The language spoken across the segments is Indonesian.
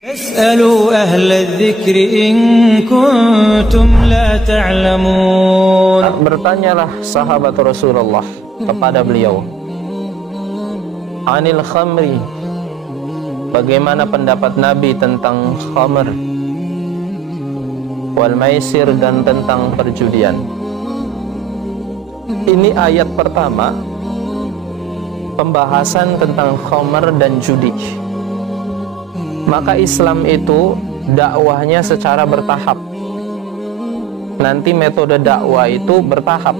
اسألوا أهل الذكر إن كنتم لا تعلمون. Bertanyalah sahabat Rasulullah kepada beliau, anil khamri, bagaimana pendapat Nabi tentang khamr, wal maisir, dan tentang perjudian. Ini ayat pertama, pembahasan tentang khamr dan judi. Maka Islam itu dakwahnya secara bertahap. Nanti metode dakwah itu bertahap.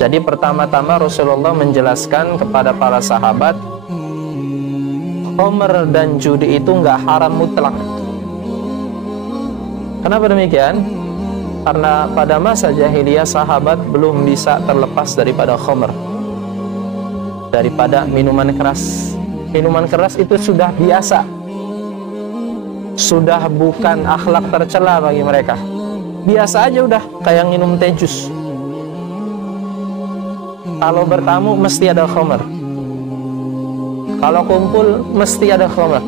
Jadi pertama-tama Rasulullah menjelaskan kepada para sahabat, khamr dan judi itu nggak haram mutlak. Kenapa demikian? Karena pada masa jahiliyah sahabat belum bisa terlepas daripada khamr, daripada minuman keras. Minuman keras itu sudah biasa, sudah bukan akhlak tercela bagi mereka. Biasa aja udah, kayak minum teh jus. Kalau bertamu mesti ada khamr, kalau kumpul mesti ada khamr.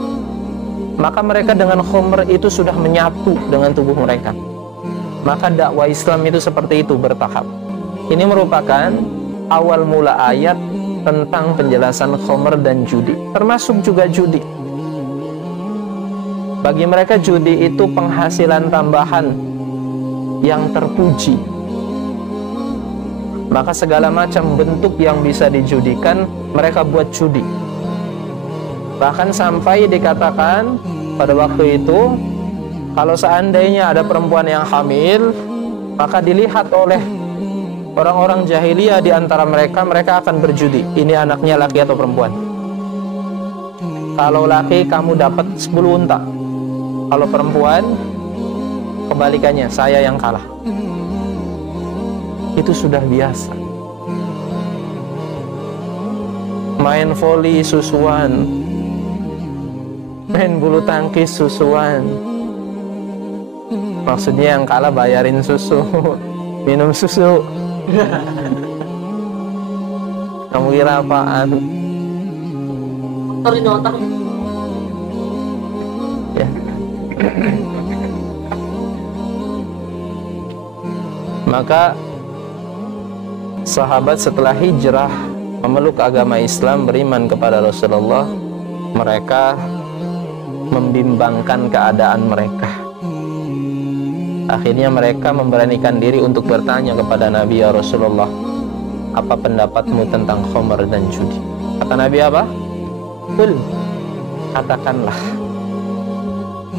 Maka mereka dengan khamr itu sudah menyatu dengan tubuh mereka. Maka dakwah Islam itu seperti itu, bertahap. Ini merupakan awal mula ayat tentang penjelasan khamr dan judi, termasuk juga judi. Bagi mereka judi itu penghasilan tambahan yang terpuji. Maka segala macam bentuk yang bisa dijudikan mereka buat judi. Bahkan sampai dikatakan pada waktu itu, kalau seandainya ada perempuan yang hamil, maka dilihat oleh orang-orang jahiliyah di antara mereka, mereka akan berjudi. Ini anaknya laki atau perempuan. Kalau laki kamu dapat 10 unta. Kalau perempuan kebalikannya, saya yang kalah. Itu sudah biasa. Main voli susuan, main bulu tangkis susuan. Maksudnya yang kalah bayarin susu, minum susu. Kamu kira apaan? Ya. Maka sahabat setelah hijrah memeluk agama Islam, beriman kepada Rasulullah, mereka membimbangkan keadaan mereka. Akhirnya mereka memberanikan diri untuk bertanya kepada Nabi, ya Rasulullah, apa pendapatmu tentang khamr dan judi? Kata Nabi apa? Qul, katakanlah.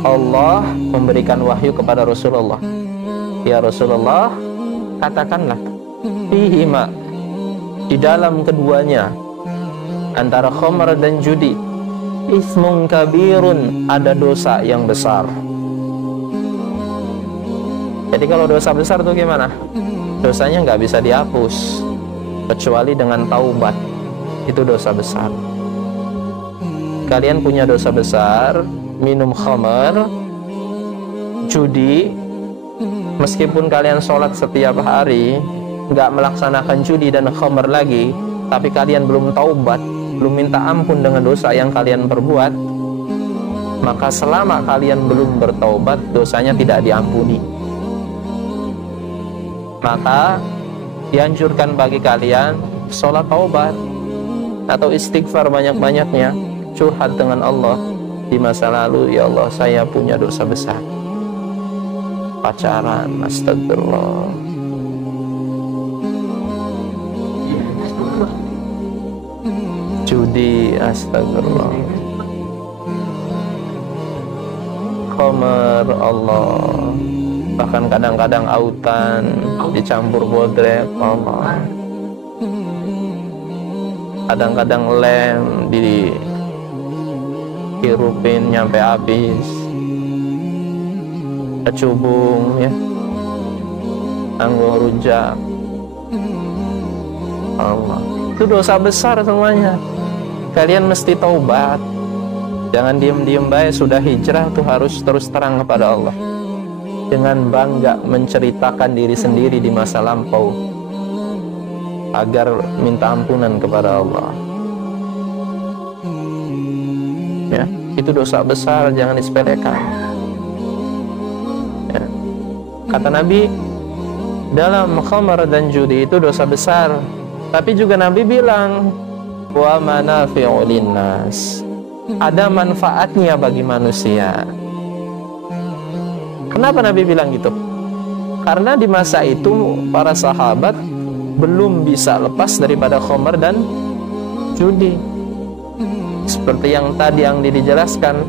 Allah memberikan wahyu kepada Rasulullah, ya Rasulullah, katakanlah, fihima, di dalam keduanya, antara khamr dan judi, ismun kabirun, ada dosa yang besar. Jadi kalau dosa besar itu gimana? Dosanya nggak bisa dihapus kecuali dengan taubat. Itu dosa besar. Kalian punya dosa besar, minum khamr, judi. Meskipun kalian sholat setiap hari, nggak melaksanakan judi dan khamr lagi, tapi kalian belum taubat, belum minta ampun dengan dosa yang kalian perbuat, maka selama kalian belum bertaubat, dosanya tidak diampuni. Maka dianjurkan bagi kalian sholat taubat atau istighfar banyak-banyaknya, curhat dengan Allah di masa lalu. Ya Allah, saya punya dosa besar, pacaran, astagfirullah, judi, astagfirullah, khamr, Allah, bahkan kadang-kadang autan dicampur bodrek, Allah, kadang-kadang lem dihirupin nyampe habis, kecubung, ya, tanggung rujak, Allah, itu dosa besar semuanya. Kalian mesti taubat, jangan diem-diem baik. Sudah hijrah tuh harus terus terang kepada Allah, dengan bangga menceritakan diri sendiri di masa lampau agar minta ampunan kepada Allah. Ya, Itu dosa besar, jangan disepelekan. Ya. Kata Nabi, dalam khamar dan judi itu dosa besar. Tapi juga Nabi bilang, wa manafi'u linnas, ada manfaatnya bagi manusia. Kenapa Nabi bilang gitu? Karena di masa itu para sahabat belum bisa lepas daripada khamar dan judi. Seperti yang tadi yang dijelaskan,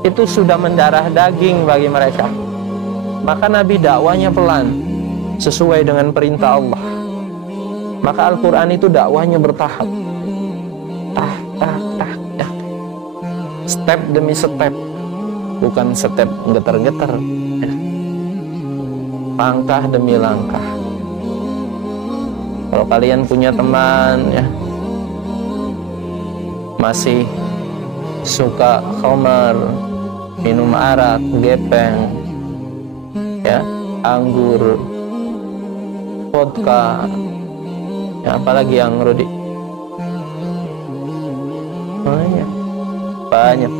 itu sudah mendarah daging bagi mereka. Maka Nabi dakwanya pelan, sesuai dengan perintah Allah. Maka Al-Quran itu dakwahnya bertahap, step demi step, bukan step getar-getar, langkah demi langkah. Kalau kalian punya teman ya masih suka khamar, minum arak, gepeng, ya, anggur, vodka, ya, apalagi yang Rudi? Banyak.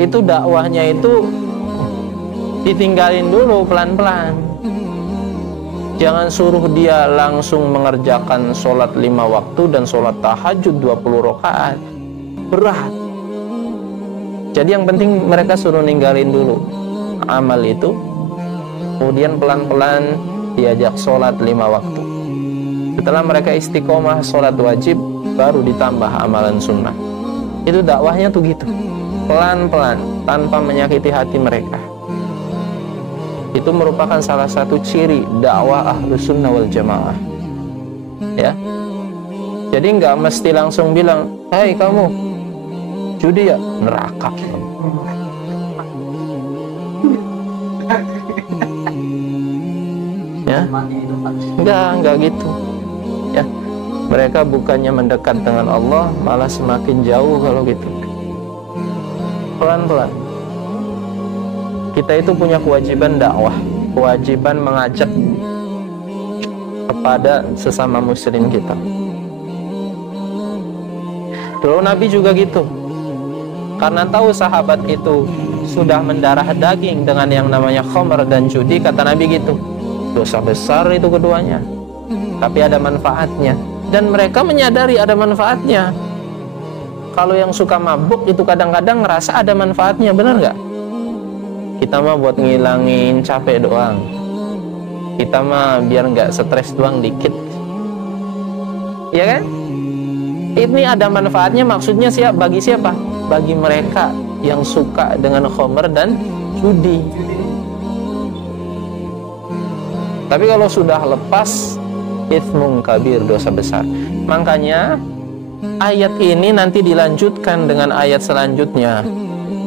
Itu dakwahnya itu ditinggalin dulu pelan-pelan. Jangan suruh dia langsung mengerjakan sholat 5 waktu dan sholat tahajud 20 rakaat. Berat. Jadi yang penting mereka suruh ninggalin dulu amal itu, kemudian pelan-pelan diajak sholat 5 waktu. Setelah mereka istiqomah sholat wajib, baru ditambah amalan sunnah. Itu dakwahnya tuh gitu, pelan-pelan, tanpa menyakiti hati mereka. Itu merupakan salah satu ciri dakwah Ahlus Sunnah wal Jamaah. Ya, jadi nggak mesti langsung bilang, "Hei kamu, judi ya, neraka." Ya, enggak gitu. Ya, mereka bukannya mendekat dengan Allah, malah semakin jauh kalau gitu. Pelan-pelan. Kita itu punya kewajiban dakwah, kewajiban mengajak kepada sesama muslim kita. Dulu Nabi juga gitu. Karena tahu sahabat itu sudah mendarah daging dengan yang namanya khamr dan judi, kata Nabi gitu, dosa besar itu keduanya, tapi ada manfaatnya. Dan mereka menyadari ada manfaatnya. Kalau yang suka mabuk itu kadang-kadang ngerasa ada manfaatnya, benar nggak? Kita mah buat ngilangin capek doang. Kita mah biar nggak stres doang dikit. Iya kan? Ini ada manfaatnya, maksudnya bagi siapa? Bagi mereka yang suka dengan khamr dan judi. Tapi kalau sudah lepas, itsmun kabir, dosa besar. Makanya ayat ini nanti dilanjutkan dengan ayat selanjutnya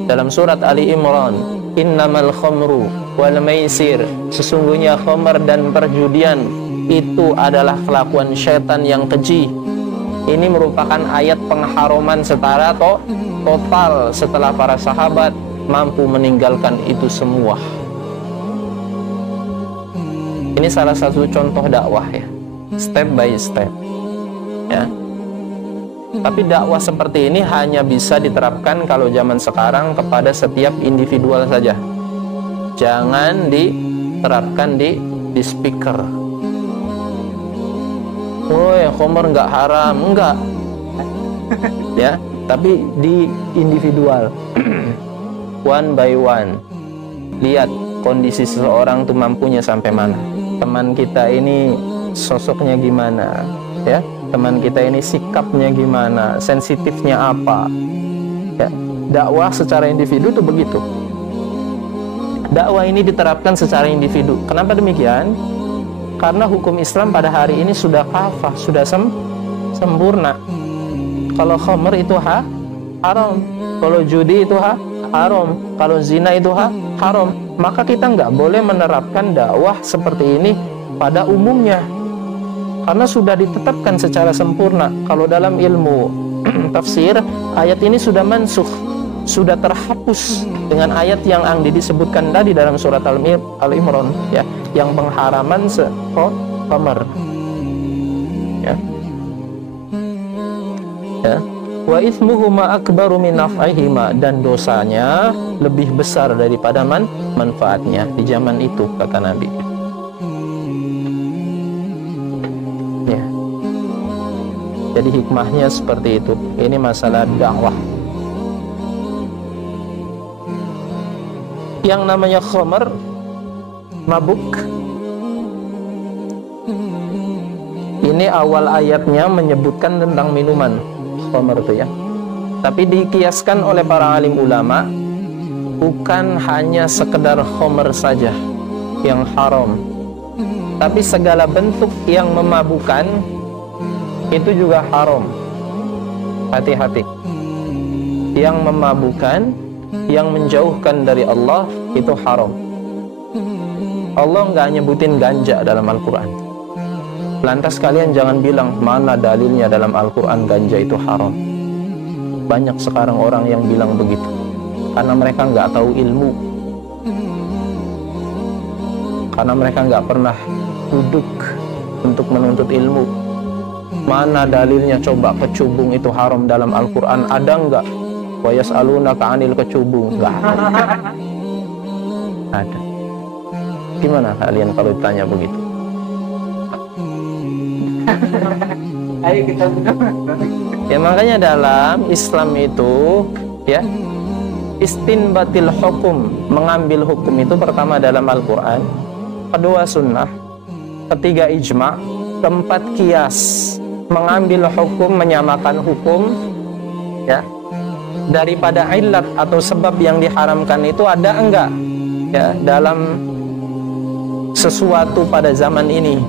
dalam surat Ali Imran. Innamal khamru wal maisir, sesungguhnya khamr dan perjudian itu adalah kelakuan syaitan yang keji. Ini merupakan ayat pengharaman setara total setelah para sahabat mampu meninggalkan itu semua. Ini salah satu contoh dakwah ya, step by step ya. Tapi dakwah seperti ini hanya bisa diterapkan kalau zaman sekarang kepada setiap individual saja. Jangan diterapkan di speaker. Woi, khamr nggak haram, enggak. Ya, tapi di individual. One by one. Lihat kondisi seseorang tuh mampunya sampai mana. Teman kita ini sosoknya gimana, ya? Teman kita ini sikapnya gimana, sensitifnya apa, ya. Dakwah secara individu tuh begitu. Dakwah ini diterapkan secara individu. Kenapa demikian? Karena hukum Islam pada hari ini sudah kafah, sudah sempurna. Kalau khamr itu haram, kalau judi itu haram, kalau zina itu haram. Maka kita nggak boleh menerapkan dakwah seperti ini pada umumnya, karena sudah ditetapkan secara sempurna. Kalau dalam ilmu tafsir, ayat ini sudah mansukh, sudah terhapus dengan ayat yang disebutkan tadi dalam surat Al-Imran, ya, yang pengharaman khamr. Ya. Wa itsmuhuma akbaru min naf'ihima, dan dosanya lebih besar daripada manfaatnya di zaman itu, kata Nabi. Ya. Jadi hikmahnya seperti itu. Ini masalah dakwah. Yang namanya khamar, mabuk, ini awal ayatnya menyebutkan tentang minuman khamar itu ya. Tapi dikiaskan oleh para alim ulama, bukan hanya sekedar khamar saja yang haram, tapi segala bentuk yang memabukkan itu juga haram. Hati-hati. Yang memabukkan, yang menjauhkan dari Allah itu haram. Allah nggak nyebutin ganja dalam Al-Quran. Lantas kalian jangan bilang mana dalilnya dalam Al-Quran ganja itu haram. Banyak sekarang orang yang bilang begitu karena mereka nggak tahu ilmu, karena mereka nggak pernah duduk untuk menuntut ilmu. Mana dalilnya coba kecubung itu haram dalam Al-Quran? Ada nggak? Wa yas'alunaka 'anil kecubung. Nggak ada. Ada. Gimana kalian kalau ditanya begitu? Ayo kita ya, makanya dalam Islam itu ya, istinbatil hukum, mengambil hukum itu pertama dalam Al-Quran, kedua sunnah, ketiga ijma', keempat kias, mengambil hukum, menyamakan hukum ya, daripada ilat atau sebab yang diharamkan itu ada enggak ya dalam sesuatu pada zaman ini.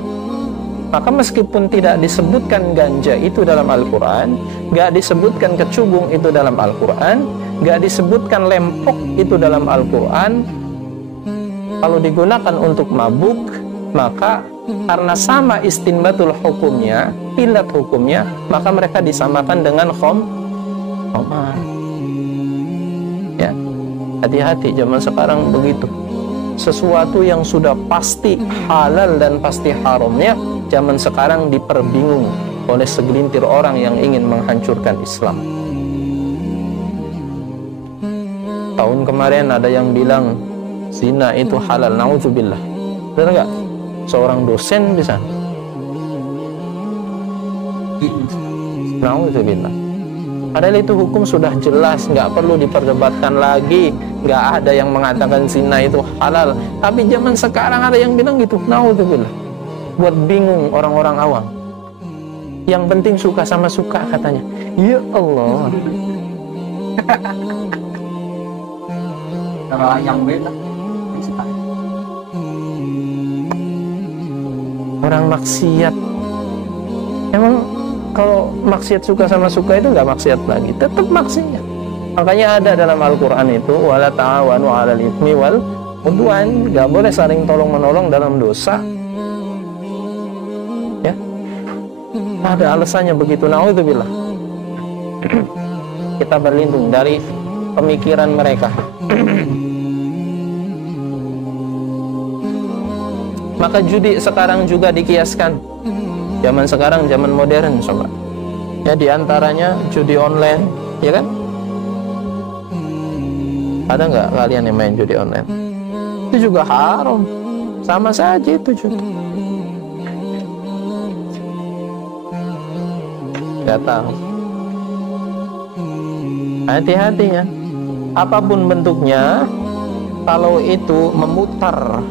Maka meskipun tidak disebutkan ganja itu dalam Al-Quran, gak disebutkan kecubung itu dalam Al-Quran, gak disebutkan lempok itu dalam Al-Quran, kalau digunakan untuk mabuk, maka karena sama istinbatul hukumnya, ilat hukumnya, maka mereka disamakan dengan khamar. Ya, hati-hati zaman sekarang begitu. Sesuatu yang sudah pasti halal dan pasti haramnya, zaman sekarang diperbingung oleh segelintir orang yang ingin menghancurkan Islam. Tahun kemarin ada yang bilang zina itu halal, naudzubillah. Benar nggak? Seorang dosen bisa. Naudzubillah. Padahal itu hukum sudah jelas, nggak perlu diperdebatkan lagi. Nggak ada yang mengatakan zina itu halal. Tapi zaman sekarang ada yang bilang gitu. Naudzubillah. Buat bingung orang-orang awam. Yang penting suka sama suka katanya. Ya Allah. Kalau yang beda orang maksiat. Emang kalau maksiat suka sama suka itu nggak maksiat lagi, tetap maksiat. Makanya ada dalam Al-Quran itu wala ta'awanu 'alal itsmi wal 'udwan, nggak boleh saling tolong-menolong dalam dosa. Ya. Ada alasannya begitu. Naudzubillah. Kita berlindung dari pemikiran mereka. Maka judi sekarang juga dikiaskan. Zaman sekarang, zaman modern, coba. Ya, diantaranya judi online, ya kan? Ada nggak kalian yang main judi online? Itu juga haram. Sama saja itu judi. Gak tahu. Hati-hati ya. Apapun bentuknya, kalau itu memutar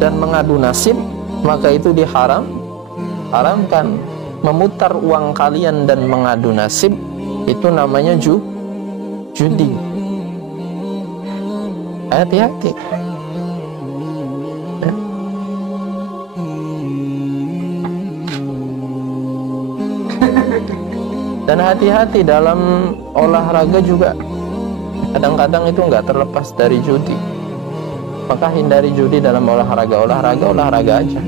dan mengadu nasib, maka itu haramkan. Memutar uang kalian dan mengadu nasib, itu namanya judi. Hati-hati. Ya. Dan hati-hati dalam olahraga juga. Kadang-kadang itu nggak terlepas dari judi. Maka hindari judi dalam olahraga aja.